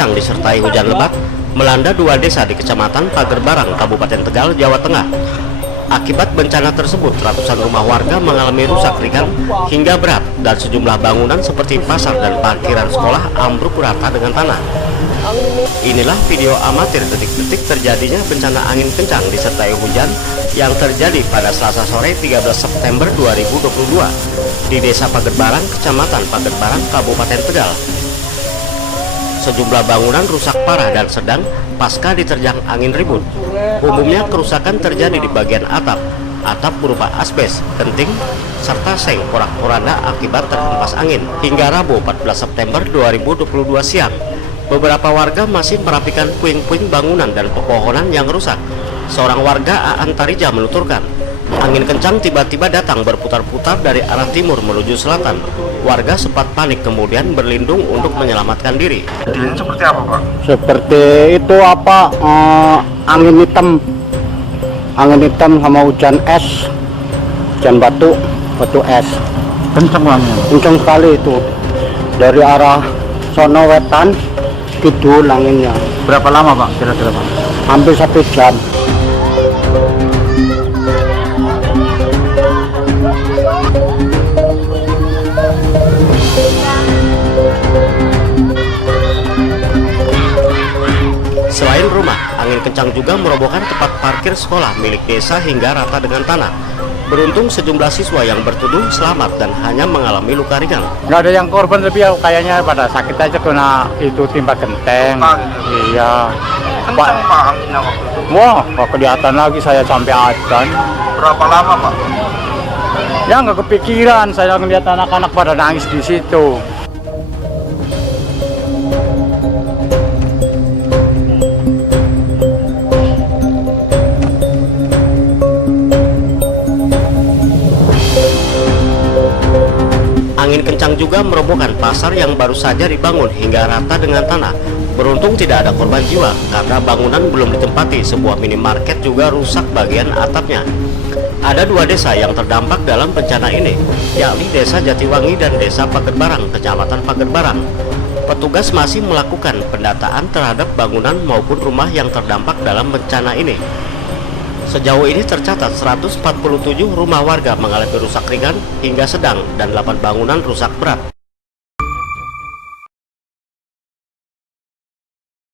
kencang disertai hujan lebat melanda dua desa di Kecamatan Pagerbarang, Kabupaten Tegal, Jawa Tengah. Akibat bencana tersebut, ratusan rumah warga mengalami rusak ringan hingga berat dan sejumlah bangunan seperti pasar dan parkiran sekolah ambruk rata dengan tanah. Inilah video amatir detik-detik terjadinya bencana angin kencang disertai hujan yang terjadi pada Selasa sore 13 September 2022 di Desa Pagerbarang, Kecamatan Pagerbarang, Kabupaten Tegal. Sejumlah bangunan rusak parah dan sedang pasca diterjang angin ribut. Umumnya kerusakan terjadi di bagian atap. Atap berupa asbes, genting, serta seng porak-poranda akibat terhempas angin. Hingga Rabu 14 September 2022 siang, beberapa warga masih merapikan puing-puing bangunan dan pepohonan yang rusak. Seorang warga Aan Tarija menuturkan, angin kencang tiba-tiba datang berputar-putar dari arah timur menuju selatan. Warga sempat panik kemudian berlindung untuk menyelamatkan diri. Kejadian seperti apa, Pak? Seperti itu angin hitam sama hujan es, hujan batu es. Kencang banget. Kencang sekali itu. Dari arah sono wetan kidul anginnya. Berapa lama, Pak? Kira-kira, Pak? Hampir 1 jam. Selain rumah, angin kencang juga merobohkan tempat parkir sekolah milik desa hingga rata dengan tanah. Beruntung sejumlah siswa yang bertuduh selamat dan hanya mengalami luka ringan. Nggak ada yang korban, tapi ya kayaknya pada sakit aja kena itu timpa genteng. Iya. Kencang, Pak, anginnya waktu itu. Wah, kok kelihatan lagi saya sampai adzan. Berapa lama, Pak? Ya nggak kepikiran, saya ngeliat anak-anak pada nangis di situ. Angin kencang juga merobohkan pasar yang baru saja dibangun hingga rata dengan tanah. Beruntung tidak ada korban jiwa karena bangunan belum ditempati. Sebuah minimarket juga rusak bagian atapnya. Ada 2 desa yang terdampak dalam bencana ini, yakni Desa Jatiwangi dan Desa Pagerbarang, Kecamatan Pagerbarang. Petugas masih melakukan pendataan terhadap bangunan maupun rumah yang terdampak dalam bencana ini. Sejauh ini tercatat 147 rumah warga mengalami rusak ringan hingga sedang dan 8 bangunan rusak berat.